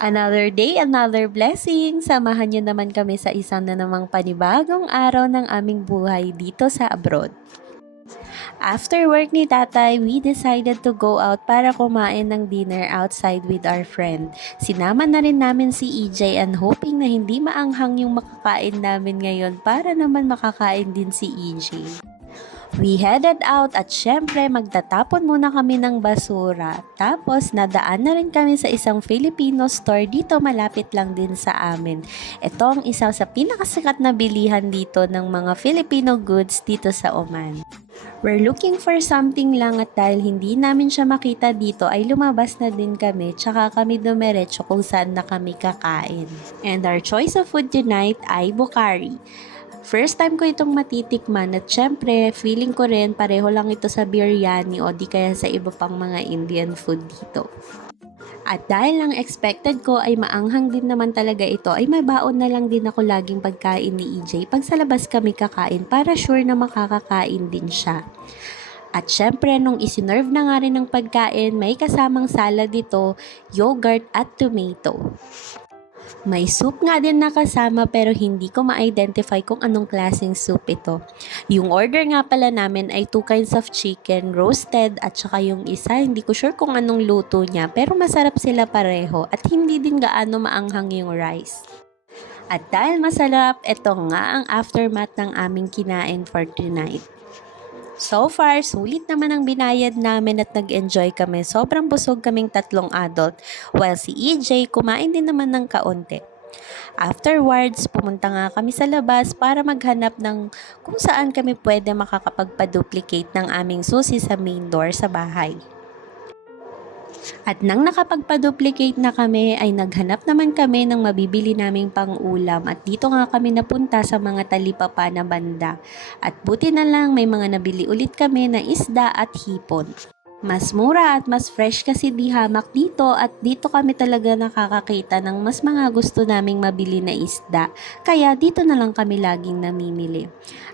Another day, another blessing. Samahan niyo naman kami sa isang na namang panibagong araw ng aming buhay dito sa abroad. After work ni tatay, we decided to go out para kumain ng dinner outside with our friend. Sinama na rin namin si EJ and hoping na hindi maanghang yung makakain namin ngayon para naman makakain din si EJ. We headed out at syempre magtatapon muna kami ng basura. Tapos nadaan na rin kami sa isang Filipino store dito malapit lang din sa amin. Ito ang isa sa pinakasikat na bilihan dito ng mga Filipino goods dito sa Oman. We're looking for something lang at dahil hindi namin siya makita dito ay lumabas na din kami tsaka kami dumiretso kung saan na kami kakain. And our choice of food tonight ay Bukhari. First time ko itong matitikman at syempre feeling ko rin pareho lang ito sa biryani o di kaya sa iba pang mga Indian food dito. At dahil ang expected ko ay maanghang din naman talaga ito ay may baon na lang din ako laging pagkain ni EJ pag sa labas kami kakain para sure na makakakain din siya. At syempre nung isinerve na nga rin ng pagkain may kasamang salad dito, yogurt at tomato. May soup nga din nakasama pero hindi ko ma-identify kung anong klaseng soup ito. Yung order nga pala namin ay 2 kinds of chicken, roasted at saka yung isa hindi ko sure kung anong luto niya pero masarap sila pareho at hindi din gaano maanghang yung rice. At dahil masarap, ito nga ang aftermath ng aming kinain for tonight. So far, sulit naman ang binayad namin at nag-enjoy kami. Sobrang busog kaming 3 adult, while si EJ kumain din naman ng kaunti. Afterwards, pumunta nga kami sa labas para maghanap ng kung saan kami pwede makakapagpa-duplicate ng aming susi sa main door sa bahay. At nang nakapagpa-duplicate na kami ay naghanap naman kami ng mabibili naming pang-ulam at dito nga kami napunta sa mga talipapa na banda. At buti na lang may mga nabili ulit kami na isda at hipon. Mas mura at mas fresh kasi di hamak dito at dito kami talaga nakakakita ng mas mga gusto naming mabili na isda. Kaya dito na lang kami laging namimili.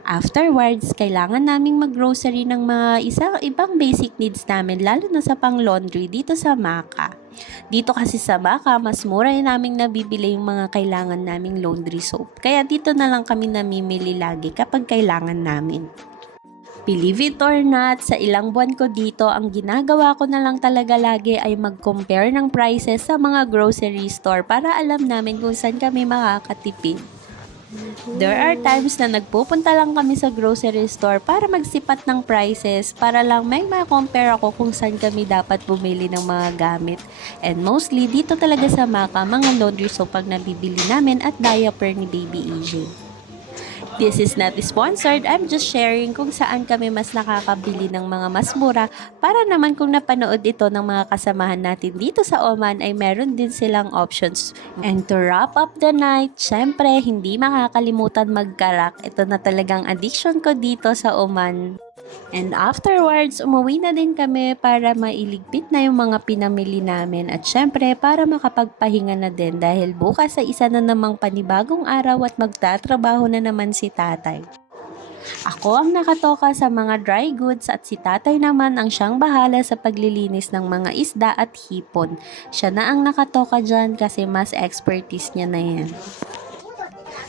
Afterwards, kailangan naming mag-grocery ng mga ibang basic needs namin lalo na sa pang-laundry dito sa Maka. Dito kasi sa Maka, mas mura naming nabibili yung mga kailangan naming laundry soap. Kaya dito na lang kami namimili lagi kapag kailangan namin. Believe it or not, sa ilang buwan ko dito, ang ginagawa ko na lang talaga lagi ay mag-compare ng prices sa mga grocery store para alam namin kung saan kami makakatipid. There are times na nagpupunta lang kami sa grocery store para magsipat ng prices para lang may ma-compare ako kung saan kami dapat bumili ng mga gamit. And mostly, dito talaga sa Maka, mga laundry soap ang nabibili namin at diaper ni Baby AJ. This is not sponsored, I'm just sharing kung saan kami mas nakakabili ng mga mas mura para naman kung napanood ito ng mga kasamahan natin dito sa Oman ay meron din silang options. And to wrap up the night, syempre hindi makakalimutan magkarak. Ito na talagang addiction ko dito sa Oman. And afterwards, umuwi na din kami para mailigpit na yung mga pinamili namin at syempre para makapagpahinga na din dahil bukas ay isa na namang panibagong araw at magtatrabaho na naman si tatay. Ako ang nakatoka sa mga dry goods at si tatay naman ang siyang bahala sa paglilinis ng mga isda at hipon. Siya na ang nakatoka dyan kasi mas expertise niya na yan.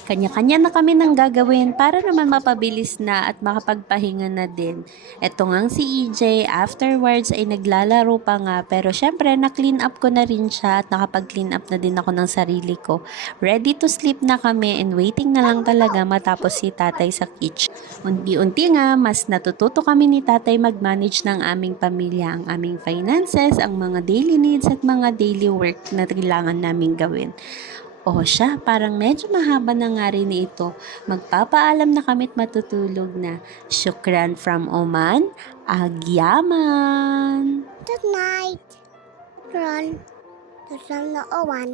Kanya-kanya na kami nang gagawin para naman mapabilis na at makapagpahinga na din. Eto ngang si EJ, afterwards ay naglalaro pa nga pero syempre na-clean up ko na rin siya at nakapag-clean up na din ako ng sarili ko. Ready to sleep na kami and waiting na lang talaga matapos si tatay sa kitchen. Unti-unti nga, mas natututo kami ni tatay mag-manage ng aming pamilya, ang aming finances, ang mga daily needs at mga daily work na kailangan naming gawin. O siya, parang medyo mahaba na nga rin ito. Magpapaalam na kami't matutulog na. Shukran from Oman, Agyaman! Good night. Run. Run na Oman.